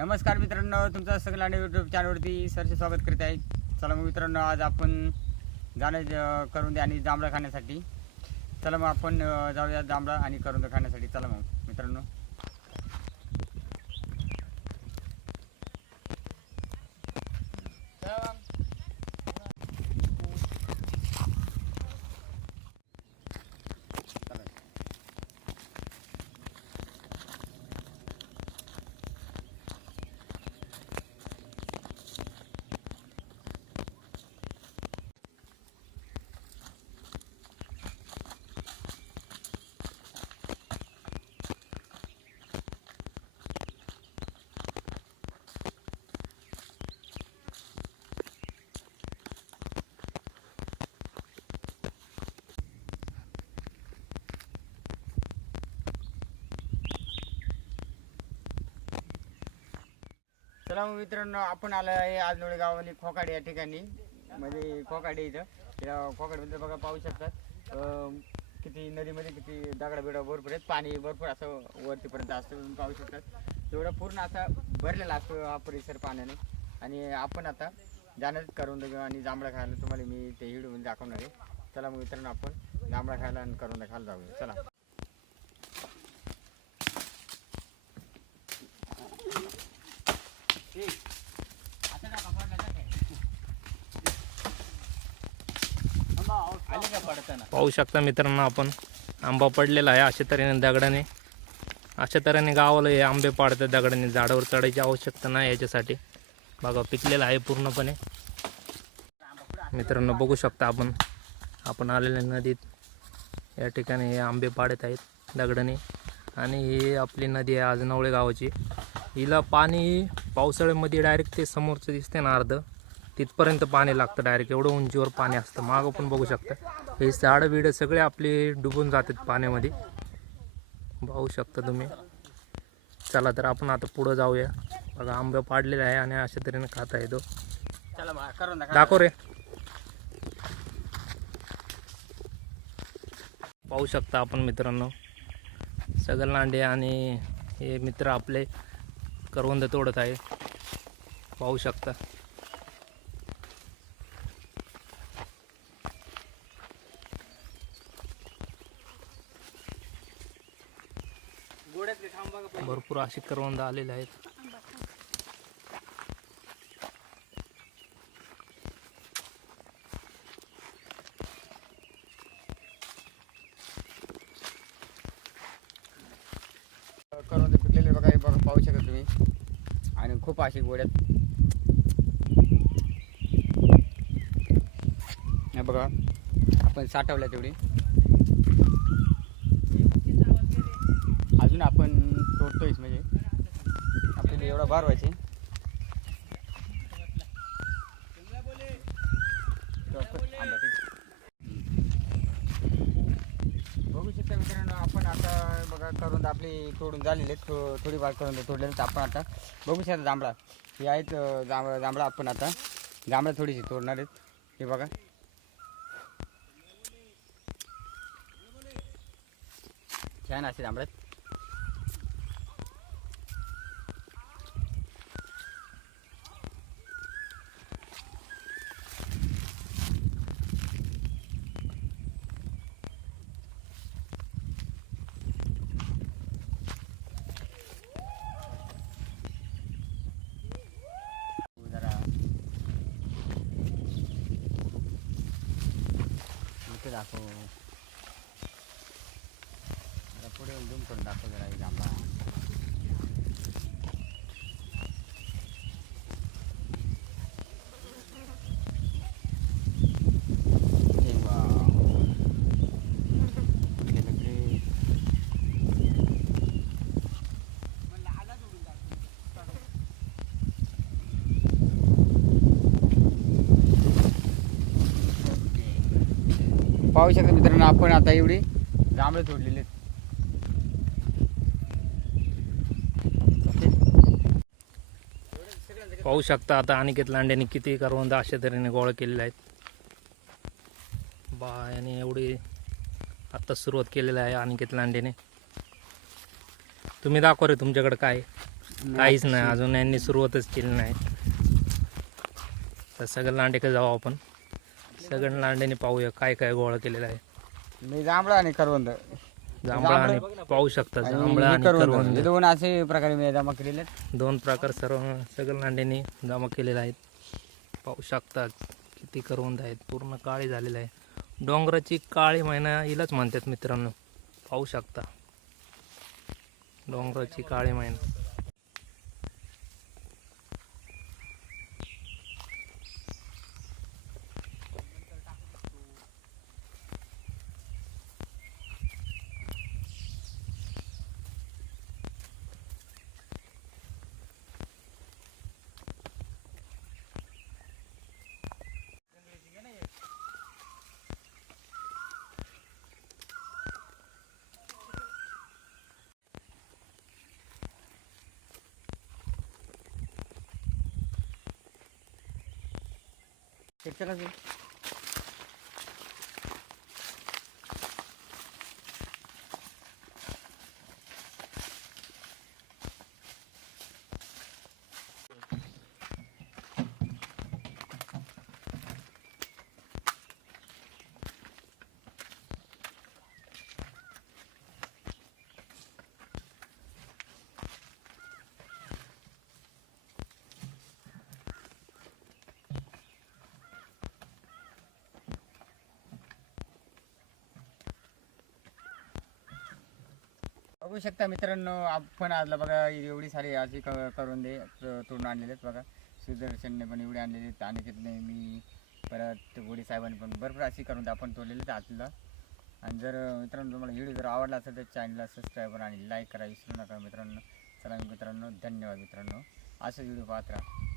नमस्कार मित्रांनो, तुमचं सगळ्यांना यूट्यूब चॅनलवरती सरचे स्वागत करीत आहे. चला मग मित्रांनो, आज आपण जाणं करून दे आणि जांभळा खाण्यासाठी. चला मग आपण जाऊया जांभळा आणि करून दे खाण्यासाठी. चला मग मित्रांनो. चला मग मित्रांनो, आपण आलो आहे आजनोळे गावाने खोकाडे या ठिकाणी. म्हणजे खोकाडे इथं या खोकाडमध्ये बघा पाहू शकतात किती नदीमध्ये किती दगडा बिडा भरपूर आहेत. पाणी भरपूर असं वरतीपर्यंत असतं, तुम्ही पाहू शकतात. तेवढं पूर्ण असा भरलेला असतो हा परिसर पाण्याने. आणि आपण आता जाणं करून दे आणि जांभळा खायला तुम्हाला मी ते व्हिडिओ दाखवणार आहे. चला मग मित्रांनो, आपण जांभळा खायला आणि करून खायला जाऊया. चला. पाहू शकता मित्रांनो, आपण आंबा पडलेला आहे. अशा तऱ्हेने दगडाने अशा तऱ्हेने गावाला हे आंबे पाडतात दगडाने. झाडावर चढायची आवश्यकता नाही याच्यासाठी. बघा पिकलेला आहे पूर्णपणे. मित्रांनो बघू शकता आपण आलेल्या नदीत या ठिकाणी हे आंबे पाडत आहेत दगडाने. आणि ही आपली नदी आहे आजनवळे गावाची. हिला पाणी पावसाळ्यामध्ये डायरेक्ट ते समोरचं दिसते ना अर्ध, तिथपर्यंत पाणी लागतं. डायरेक्ट एवढं उंचीवर पाणी असतं. मागं पण बघू शकता हे झाडं बिडं सगळे आपले डुबून जातात पाण्यामध्ये, पाहू शकता तुम्ही. चला तर आपण आता पुढं जाऊया. बघा आंबा पाडलेला आहे आणि अशा तऱ्हेने खाता येतो. दाखव रे. पाहू शकता आपण मित्रांनो, सगळे लांडे आणि हे मित्र आपले करवंद तोडत आहे. पाहू शकता. भरपूर अशी करवंद आलेले आहेत. करवंद पिकलेले बघा, हे बघा पाहू शकता तुम्ही. आणि खूप अशी गोड्यात हे बघा आपण साठवल्या तेवढी. अजून आपण तोडतोयच, म्हणजे आपल्याला एवढा भार व्हायचे. बघू शकता मित्रांनो, आपण आता बघा करवंद आपली तोडून झालेले आहेत. थोडीफार करवंद तोडलेले तर आपण आता बघू शकता जांभळा हे आहेत. जांभळा आपण आता जांभळा थोडीशी तोडणार आहेत. हे बघा छान असे जांभळ्यात. दाखव पुढे झूम करून दाखव जरा हे जांभळा. पाहू शकता मित्रांनो, आपण आता एवढी जांभळे तोडलेले आहेत. पाहू शकता आता अनिकेत लांड्याने किती करवंद अशा तऱ्हेने गोळा केलेले आहेत. याने एवढी आता सुरुवात केलेली आहे अनिकेत लांडेने. तुम्ही दाखवा रे तुमच्याकडे काय. काहीच नाही, अजून यांनी सुरुवातच केली नाही. तर सगळं लांडेकडे जाऊ आपण, सगळं लांडेने पाहूया काय काय गोळा केलेला आहे. मी जांभळा आणि करवंद जांभळा आणि पाहू शकता, जांभळा आणि आणि करवंद करवंद हे दोन असे प्रकारे मी जमा केलेले आहेत. 2 प्रकार सगळं लांडेने जमा केलेला आहेत. पाहू शकता किती करवंद आहेत, पूर्ण काळी झालेलं आहे. डोंगराची काळी मैना हिलाच म्हणतात मित्रांनो, पाहू शकता डोंगराची काळी मैना. शिक्षणाचं बघू शकता मित्रांनो, आपण आजला बघा एवढी सारी अशी करून दे तोडून आणलेले आहेत बघा. सुदर्शनने पण एवढी आणलेली आहेत, अनिकेतने, मी, परत गोडी साहेबांनी पण भरपूर अशी करून दे आपण तोडलेले आहेत आजला. आणि जर मित्रांनो तुम्हाला व्हिडिओ जर आवडला असेल तर चॅनलला सबस्क्राईब आणि लाईक करा विसरू नका मित्रांनो. चला मित्रांनो, धन्यवाद मित्रांनो, असं व्हिडिओ पाहत राहा.